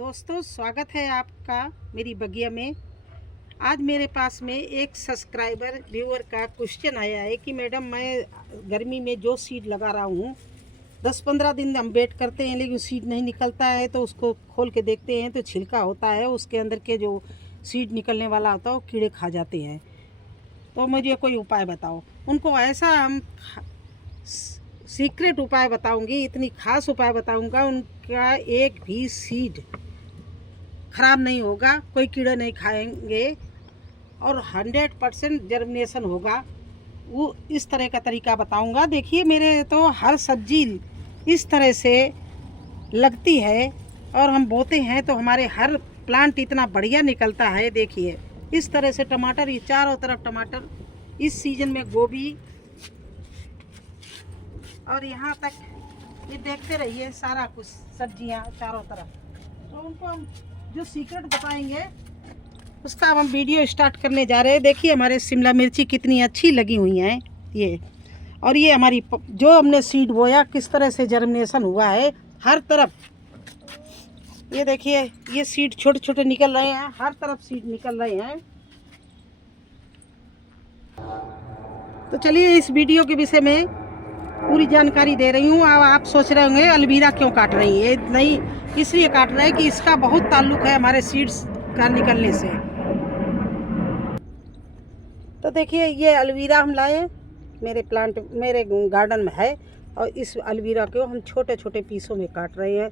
दोस्तों, स्वागत है आपका मेरी बगिया में। आज मेरे पास में एक सब्सक्राइबर व्यूअर का क्वेश्चन आया है कि मैडम, मैं गर्मी में जो सीड लगा रहा हूँ 10-15 दिन हम वेट करते हैं लेकिन सीड नहीं निकलता है, तो उसको खोल के देखते हैं तो छिलका होता है, उसके अंदर के जो सीड निकलने वाला होता है वो कीड़े खा जाते हैं। तो मुझे कोई उपाय बताओ। उनको ऐसा हम सीक्रेट उपाय बताऊंगी, इतनी खास उपाय बताऊंगा, उनका एक भी सीड ख़राब नहीं होगा, कोई कीड़े नहीं खाएंगे और 100% जर्मिनेशन होगा। वो इस तरह का तरीका बताऊंगा। देखिए, मेरे तो हर सब्जी इस तरह से लगती है और हम बोते हैं तो हमारे हर प्लांट इतना बढ़िया निकलता है। देखिए, इस तरह से टमाटर, ये चारों तरफ टमाटर, इस सीजन में गोभी, और यहाँ तक ये देखते रहिए सारा कुछ सब्जियाँ चारों तरफ। तो उनको हम जो सीक्रेट बताएंगे उसका अब हम वीडियो स्टार्ट करने जा रहे हैं। देखिए, हमारे शिमला मिर्ची कितनी अच्छी लगी हुई हैं ये, और ये हमारी जो हमने सीड बोया किस तरह से जर्मिनेशन हुआ है हर तरफ। ये देखिए, ये सीड छोटे छोटे निकल रहे हैं, हर तरफ सीड निकल रहे हैं। तो चलिए, इस वीडियो के विषय में पूरी जानकारी दे रही हूँ। अब आप सोच रहे होंगे अलवीरा क्यों काट रही है। नहीं, इसलिए काट रहे हैं कि इसका बहुत ताल्लुक है हमारे सीड्स का निकलने से। तो देखिए, ये अलवीरा हम लाए, मेरे गार्डन में है, और इस अलवीरा को हम छोटे छोटे पीसों में काट रहे हैं।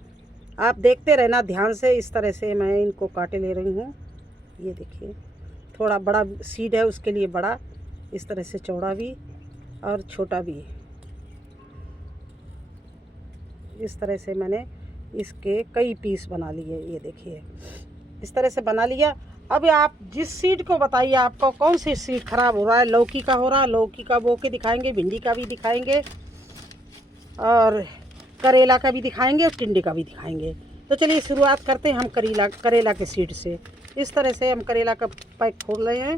आप देखते रहना ध्यान से। इस तरह से मैं इनको काटे ले रही हूँ। ये देखिए, थोड़ा बड़ा सीड है उसके लिए बड़ा, इस तरह से चौड़ा भी और छोटा भी। इस तरह से मैंने इसके कई पीस बना लिए। ये देखिए, इस तरह से बना लिया। अब आप जिस सीड को बताइए आपको कौन सी सीड खराब हो रहा है। लौकी का हो रहा है, लौकी का बो के दिखाएंगे, भिंडी का भी दिखाएंगे, और करेला का भी दिखाएंगे, और टिंडे का भी दिखाएंगे। तो चलिए शुरुआत करते हैं हम करेला के सीड से। इस तरह से हम करेला का पैक खोल रहे हैं।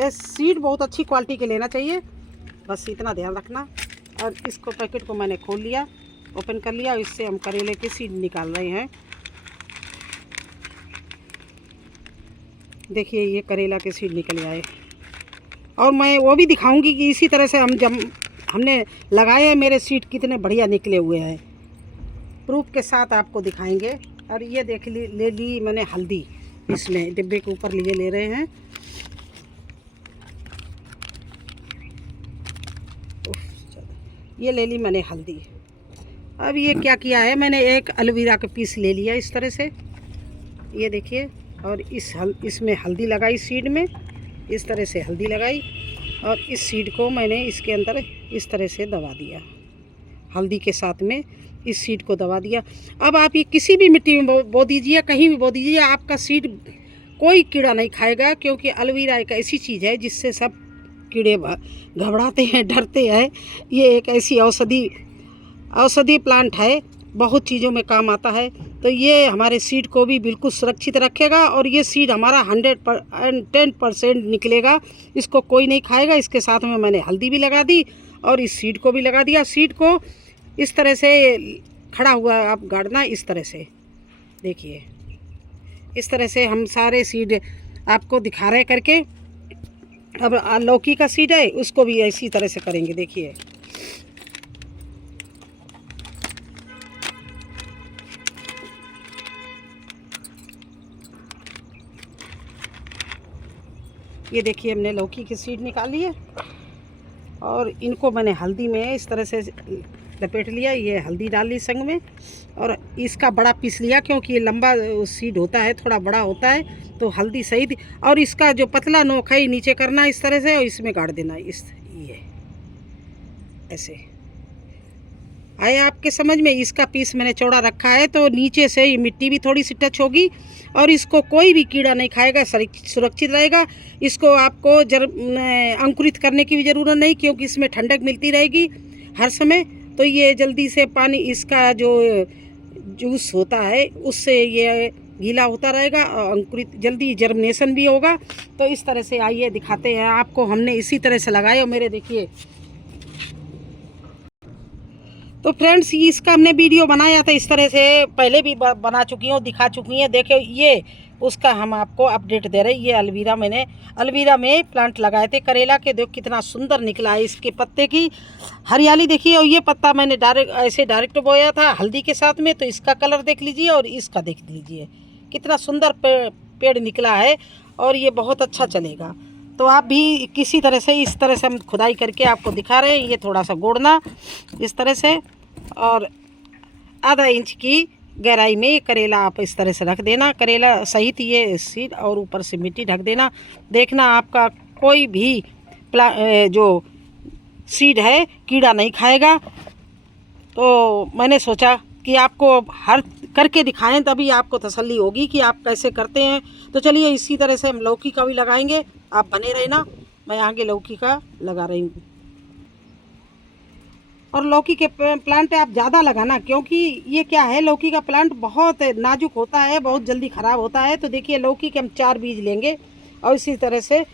ये सीड बहुत अच्छी क्वालिटी के लेना चाहिए, बस इतना ध्यान रखना। और इसको पैकेट को मैंने खोल लिया, ओपन कर लिया, और इससे हम करेले के सीड निकाल रहे हैं। देखिए, ये करेला के सीड निकल आए, और मैं वो भी दिखाऊंगी कि इसी तरह से हमने लगाए हैं, मेरे सीड कितने बढ़िया निकले हुए हैं, प्रूफ के साथ आपको दिखाएंगे। और ये देख ले ली मैंने हल्दी, इसमें डिब्बे के ऊपर लिए ले रहे हैं। ये ले ली मैंने हल्दी। अब ये क्या किया है, मैंने एक एलोवेरा का पीस ले लिया इस तरह से। ये देखिए, और इसमें हल्दी लगाई सीड में, इस तरह से हल्दी लगाई, और इस सीड को मैंने इसके अंदर इस तरह से दबा दिया। हल्दी के साथ में इस सीड को दबा दिया। अब आप ये किसी भी मिट्टी में बो दीजिए, कहीं भी बो दीजिए, आपका सीड कोई कीड़ा नहीं खाएगा, क्योंकि एलोवेरा एक ऐसी चीज़ है जिससे सब कीड़े घबराते हैं, डरते हैं। ये एक ऐसी औषधि प्लांट है, बहुत चीज़ों में काम आता है। तो ये हमारे सीड को भी बिल्कुल सुरक्षित रखेगा, और ये सीड हमारा 110% निकलेगा, इसको कोई नहीं खाएगा। इसके साथ में मैंने हल्दी भी लगा दी और इस सीड को भी लगा दिया। सीड को इस तरह से खड़ा हुआ आप गाड़ना, इस तरह से देखिए, इस तरह से हम सारे सीड आपको दिखा रहे करके। अब लौकी का सीड है, उसको भी इसी तरह से करेंगे। देखिए, ये देखिए, हमने लौकी की सीड निकाली है, और इनको मैंने हल्दी में इस तरह से लपेट लिया। ये हल्दी डाल ली संग में, और इसका बड़ा पीस लिया, क्योंकि ये लंबा सीड होता है, थोड़ा बड़ा होता है, तो हल्दी सही थी। और इसका जो पतला नोक है नीचे करना इस तरह से, और इसमें गाड़ देना ये ऐसे। आए आपके समझ में? इसका पीस मैंने चौड़ा रखा है, तो नीचे से ये मिट्टी भी थोड़ी सी टच होगी, और इसको कोई भी कीड़ा नहीं खाएगा, सुरक्षित रहेगा। इसको आपको अंकुरित करने की भी ज़रूरत नहीं, क्योंकि इसमें ठंडक मिलती रहेगी हर समय। तो ये जल्दी से पानी, इसका जो जूस होता है उससे ये गीला होता रहेगा, और अंकुरित जल्दी जर्मिनेशन भी होगा। तो इस तरह से आइए दिखाते हैं आपको। हमने इसी तरह से लगाए, और मेरे देखिए तो फ्रेंड्स इसका हमने वीडियो बनाया था इस तरह से, पहले भी बना चुकी हूँ, दिखा चुकी हैं। देखो ये उसका हम आपको अपडेट दे रहे हैं। ये अलवीरा मैंने अलवीरा में प्लांट लगाए थे करेला के, देखो कितना सुंदर निकला है। इसके पत्ते की हरियाली देखिए। और ये पत्ता मैंने डायरेक्ट बोया था हल्दी के साथ में, तो इसका कलर देख लीजिए और इसका देख लीजिए कितना सुंदर पेड़ निकला है। और ये बहुत अच्छा चलेगा। तो आप भी किसी तरह से, इस तरह से हम खुदाई करके आपको दिखा रहे हैं। ये थोड़ा सा गोड़ना इस तरह से, और आधा इंच की गहराई में करेला आप इस तरह से रख देना, करेला सहित ये सीड, और ऊपर से मिट्टी ढक देना। देखना आपका कोई भी जो सीड है कीड़ा नहीं खाएगा। तो मैंने सोचा कि आपको हर करके दिखाएं, तभी आपको तसल्ली होगी कि आप कैसे करते हैं। तो चलिए इसी तरह से हम लौकी का भी लगाएंगे, आप बने रहना। मैं आगे लौकी का लगा रही हूँ। और लौकी के प्लांट आप ज़्यादा लगाना, क्योंकि ये क्या है, लौकी का प्लांट बहुत नाजुक होता है, बहुत जल्दी ख़राब होता है। तो देखिए लौकी के हम 4 बीज लेंगे और इसी तरह से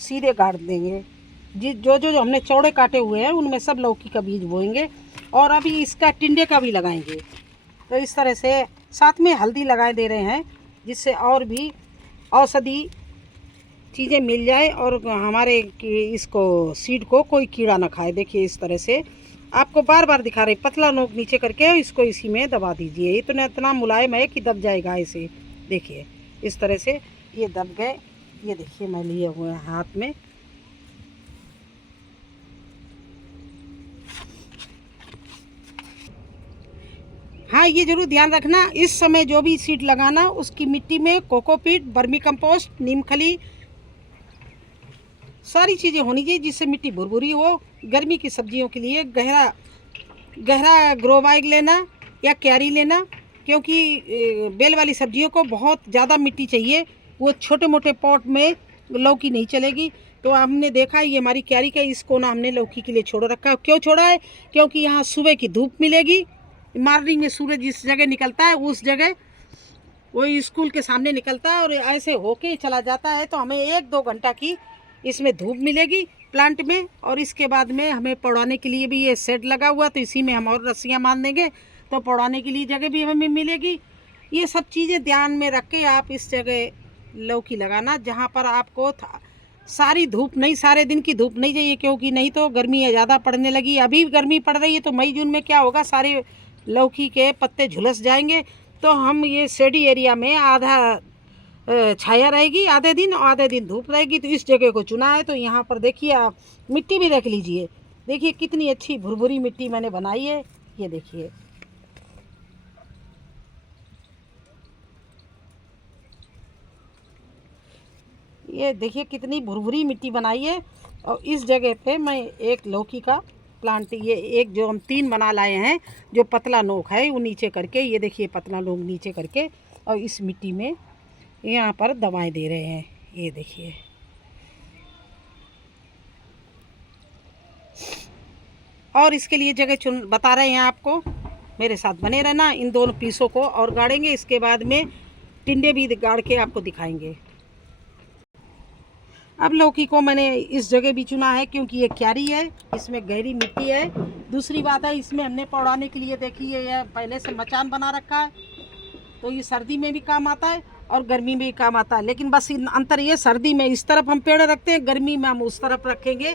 सीधे काट देंगे। जो हमने चौड़े काटे हुए हैं उनमें सब लौकी का बीज बोएंगे। और अभी इसका टिंडे का भी लगाएंगे। तो इस तरह से साथ में हल्दी लगाए दे रहे हैं, जिससे और भी औषधि चीज़ें मिल जाए और हमारे इसको सीड को कोई कीड़ा ना खाए। देखिए इस तरह से आपको बार बार दिखा रही, पतला नोक नीचे करके इसको इसी में दबा दीजिए। इतना मुलायम है कि दब जाएगा ऐसे। देखिए इस तरह से ये दब गए। ये देखिए मैं लिए हुए हाथ में। हाँ ये जरूर ध्यान रखना, इस समय जो भी सीड लगाना उसकी मिट्टी में कोकोपीट, वर्मी कंपोस्ट, नीम खली, सारी चीज़ें होनी चाहिए जिससे मिट्टी भुरभुरी हो। गर्मी की सब्जियों के लिए गहरा ग्रो बैग लेना या क्यारी लेना, क्योंकि बेल वाली सब्जियों को बहुत ज़्यादा मिट्टी चाहिए। वो छोटे मोटे पॉट में लौकी नहीं चलेगी। तो हमने देखा ये हमारी क्यारी का इस कोना हमने लौकी के लिए छोड़ रखा है। क्यों छोड़ा है? क्योंकि यहाँ सुबह की धूप मिलेगी। मॉर्निंग में सूरज जिस जगह निकलता है उस जगह वो स्कूल के सामने निकलता है और ऐसे होके चला जाता है। तो हमें 1-2 घंटा की इसमें धूप मिलेगी प्लांट में। और इसके बाद में हमें पौड़ाने के लिए भी ये शेड लगा हुआ, तो इसी में हम और रस्सियाँ बांध देंगे तो पौड़ाने के लिए जगह भी हमें मिलेगी। ये सब चीज़ें ध्यान में रख के आप इस जगह लौकी लगाना, जहाँ पर आपको सारी धूप नहीं, सारे दिन की धूप नहीं चाहिए, क्योंकि नहीं तो गर्मी ज़्यादा पड़ने लगी। अभी गर्मी पड़ रही है तो मई जून में क्या होगा, सारे लौकी के पत्ते झुलस जाएंगे। तो हम ये शेडी एरिया में आधा छाया रहेगी आधे दिन और आधे दिन धूप रहेगी। तो इस जगह को चुना है। तो यहाँ पर देखिए आप मिट्टी भी देख लीजिए, देखिए कितनी अच्छी भुरभुरी मिट्टी मैंने बनाई है। ये देखिए ये देखिए कितनी भुरभुरी मिट्टी बनाई है। और इस जगह पे मैं एक लौकी का प्लांट, ये एक जो हम 3 बना लाए हैं, जो पतला नोक है वो नीचे करके, ये देखिए पतला नोक नीचे करके और इस मिट्टी में यहाँ पर दवाएं दे रहे हैं। ये देखिए और इसके लिए जगह बता रहे हैं आपको, मेरे साथ बने रहना। इन दोनों पीसों को और गाड़ेंगे, इसके बाद में टिंडे भी गाड़ के आपको दिखाएंगे। अब लौकी को मैंने इस जगह भी चुना है क्योंकि ये क्यारी है, इसमें गहरी मिट्टी है। दूसरी बात है इसमें हमने पौड़ाने के लिए देखिए ये पहले से मचान बना रखा है, तो ये सर्दी में भी काम आता है और गर्मी में भी काम आता है। लेकिन बस अंतर ये, सर्दी में इस तरफ हम पेड़ रखते हैं, गर्मी में हम उस तरफ रखेंगे।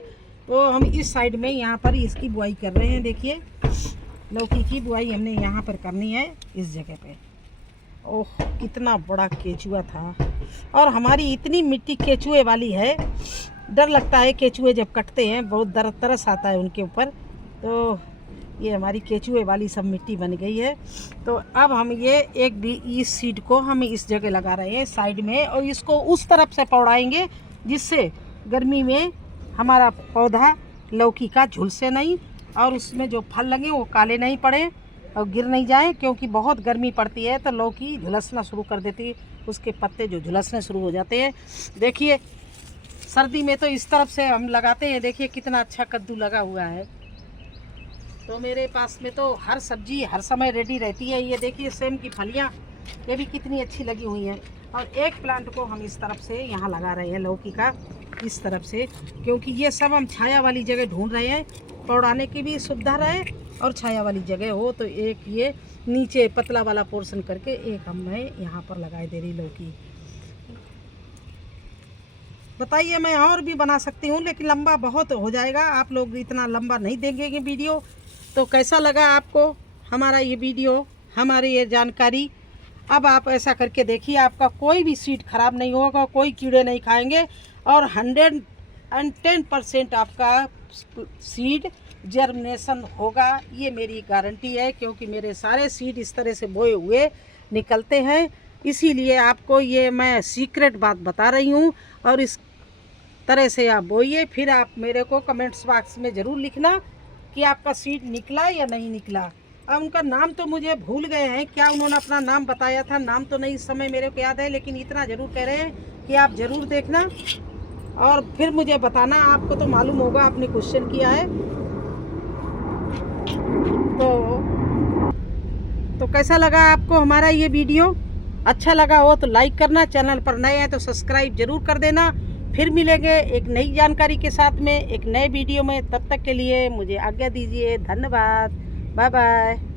तो हम इस साइड में यहाँ पर इसकी बुआई कर रहे हैं। देखिए लौकी की बुआई हमने यहाँ पर करनी है इस जगह पे। ओह कितना बड़ा केचुआ था, और हमारी इतनी मिट्टी केचुए वाली है, डर लगता है केचुए जब कटते हैं, बहुत तरस आता है उनके ऊपर। तो ये हमारी केचुए वाली सब मिट्टी बन गई है। तो अब हम ये एक भी इस सीड को हम इस जगह लगा रहे हैं साइड में, और इसको उस तरफ से पौड़ाएंगे जिससे गर्मी में हमारा पौधा लौकी का झुलसे नहीं और उसमें जो फल लगे वो काले नहीं पड़े और गिर नहीं जाए। क्योंकि बहुत गर्मी पड़ती है तो लौकी झुलसना शुरू कर देती है, उसके पत्ते जो झुलसने शुरू हो जाते हैं। देखिए सर्दी में तो इस तरफ से हम लगाते हैं। देखिए कितना अच्छा कद्दू लगा हुआ है। तो मेरे पास में तो हर सब्जी हर समय रेडी रहती है। ये देखिए सेम की फलियाँ, ये भी कितनी अच्छी लगी हुई हैं। और एक प्लांट को हम इस तरफ से यहाँ लगा रहे हैं लौकी का, इस तरफ से, क्योंकि ये सब हम छाया वाली जगह ढूंढ रहे हैं, पौड़ाने की भी सुविधा रहे और छाया वाली जगह हो। तो एक ये नीचे पतला वाला पोर्शन करके एक मैं यहाँ पर लगाए दे रही लौकी। बताइए, मैं और भी बना सकती हूँ लेकिन लंबा बहुत हो जाएगा, आप लोग इतना लंबा नहीं देंगे वीडियो। तो कैसा लगा आपको हमारा ये वीडियो, हमारी ये जानकारी? अब आप ऐसा करके देखिए, आपका कोई भी सीड खराब नहीं होगा, कोई कीड़े नहीं खाएंगे और 110% आपका सीड जर्मिनेशन होगा। ये मेरी गारंटी है, क्योंकि मेरे सारे सीड इस तरह से बोए हुए निकलते हैं। इसीलिए आपको ये मैं सीक्रेट बात बता रही हूँ। और इस तरह से आप बोइए, फिर आप मेरे को कमेंट्स बॉक्स में ज़रूर लिखना कि आपका सीड निकला या नहीं निकला। अब उनका नाम तो मुझे भूल गए हैं, क्या उन्होंने अपना नाम बताया था, नाम तो नहीं इस समय मेरे को याद है, लेकिन इतना ज़रूर कह रहे हैं कि आप ज़रूर देखना और फिर मुझे बताना। आपको तो मालूम होगा, आपने क्वेश्चन किया है। तो कैसा लगा आपको हमारा ये वीडियो? अच्छा लगा हो तो लाइक करना, चैनल पर नए हैं तो सब्सक्राइब जरूर कर देना। फिर मिलेंगे एक नई जानकारी के साथ में, एक नए वीडियो में। तब तक के लिए मुझे आज्ञा दीजिए। धन्यवाद। Bye bye.